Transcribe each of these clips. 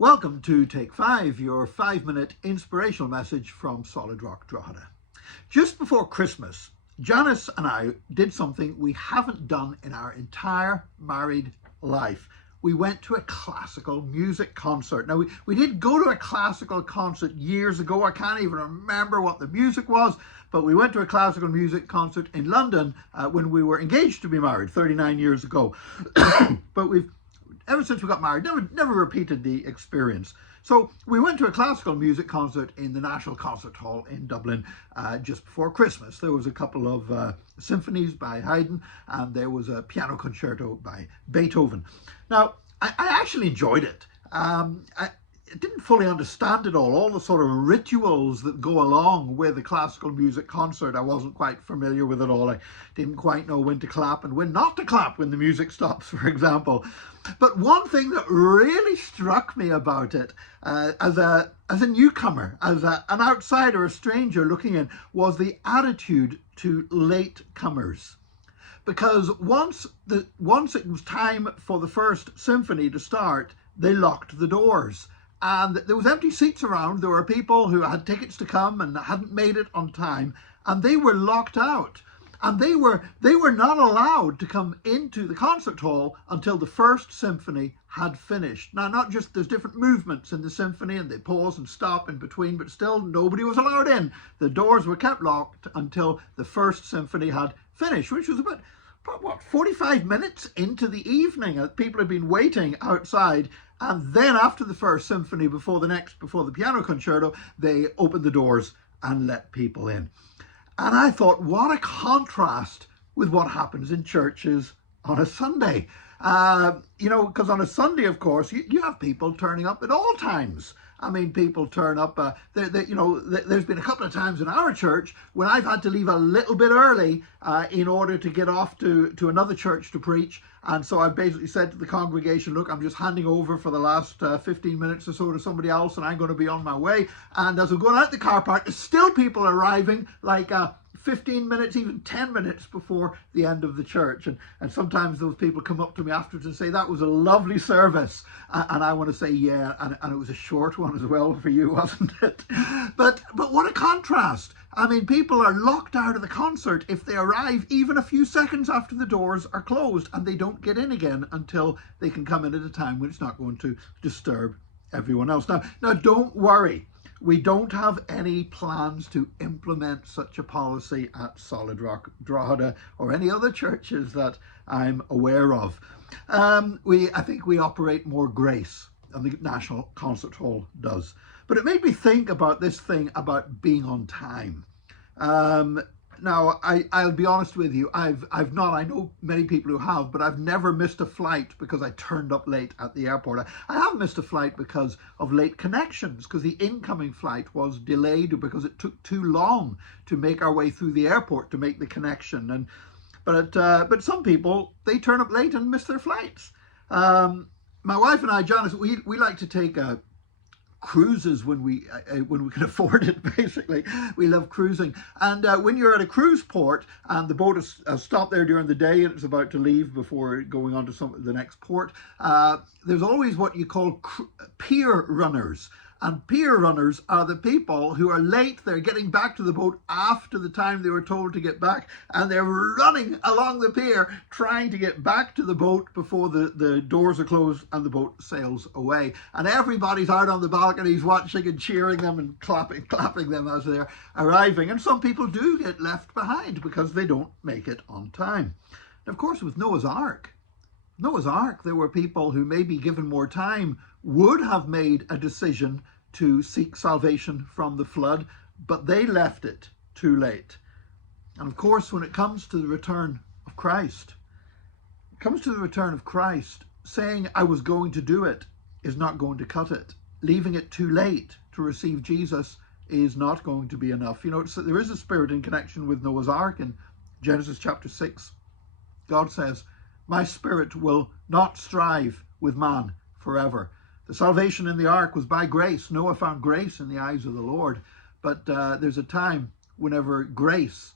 Welcome to Take 5, your 5-minute inspirational message from Solid Rock Drogheda. Just before Christmas, Janice and I did something we haven't done in our entire married life. We went to a classical music concert. Now, we did go to a classical concert years ago. I can't even remember what the music was, but we went to a classical music concert in London when we were engaged to be married 39 years ago. But ever since we got married, never repeated the experience. So we went to a classical music concert in the National Concert Hall in Dublin just before Christmas. There was a couple of symphonies by Haydn, and there was a piano concerto by Beethoven. Now, I actually enjoyed it. I didn't fully understand it all the sort of rituals that go along with a classical music concert. I wasn't quite familiar with it all. I didn't quite know when to clap and when not to clap when the music stops, for example. But one thing that really struck me about it as a newcomer, as an outsider, a stranger looking in, was the attitude to late comers. Because once it was time for the first symphony to start, they locked the doors. And there was empty seats around. There were people who had tickets to come and hadn't made it on time, and they were locked out. And they were not allowed to come into the concert hall until the first symphony had finished. Now, not just, there's different movements in the symphony and they pause and stop in between, but still nobody was allowed in. The doors were kept locked until the first symphony had finished, which was about 45 minutes into the evening. People had been waiting outside, and then after the first symphony, before the piano concerto, they opened the doors and let people in. And I thought, what a contrast with what happens in churches on a Sunday. Because on a Sunday, of course, you have people turning up at all times. I mean, people turn up, there's been a couple of times in our church when I've had to leave a little bit early in order to get off to another church to preach. And so I've basically said to the congregation, look, I'm just handing over for the last 15 minutes or so to somebody else, and I'm going to be on my way. And as I'm going out the car park, there's still people arriving, like 15 minutes, even 10 minutes before the end of the church. And sometimes those people come up to me afterwards and say, that was a lovely service. And I want to say, yeah, and it was a short one as well for you, wasn't it? But what a contrast. I mean, people are locked out of the concert if they arrive even a few seconds after the doors are closed, and they don't get in again until they can come in at a time when it's not going to disturb everyone else. Now don't worry. We don't have any plans to implement such a policy at Solid Rock Drogheda or any other churches that I'm aware of. I think we operate more grace than the National Concert Hall does. But it made me think about this thing about being on time. Now, I'll be honest with you, I've not, I know many people who have, but I've never missed a flight because I turned up late at the airport. I have missed a flight because of late connections, because the incoming flight was delayed because it took too long to make our way through the airport to make the connection. But some people, they turn up late and miss their flights. My wife and I, Janice, we like to take cruises when we can afford it. Basically, we love cruising, and when you're at a cruise port and the boat is stopped there during the day and it's about to leave before going on to the next port, there's always what you call pier runners. And pier runners are the people who are late. They're getting back to the boat after the time they were told to get back, and they're running along the pier trying to get back to the boat before the doors are closed and the boat sails away. And everybody's out on the balconies watching and cheering them and clapping them as they're arriving. And some people do get left behind because they don't make it on time. And of course, with Noah's Ark, there were people who, maybe given more time, would have made a decision to seek salvation from the flood, but they left it too late. And of course, when it comes to the return of Christ, saying I was going to do it is not going to cut it. Leaving it too late to receive Jesus is not going to be enough. There is a spirit in connection with Noah's Ark. In Genesis chapter 6, God says, my spirit will not strive with man forever. The salvation in the ark was by grace. Noah found grace in the eyes of the Lord. But there's a time whenever grace,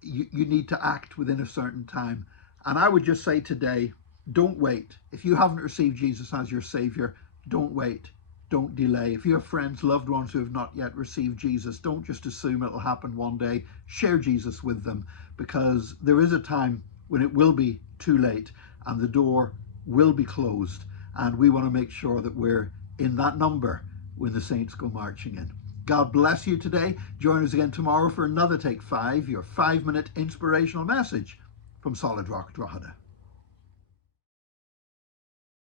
you need to act within a certain time. And I would just say today, don't wait. If you haven't received Jesus as your Savior, Don't wait. Don't delay. If you have friends, loved ones who have not yet received Jesus, don't just assume it'll happen one day. Share Jesus with them, because there is a time when it will be too late and the door will be closed. And we want to make sure that we're in that number when the saints go marching in. God bless you today. Join us again tomorrow for another Take 5, your 5-minute inspirational message from Solid Rock Drogheda.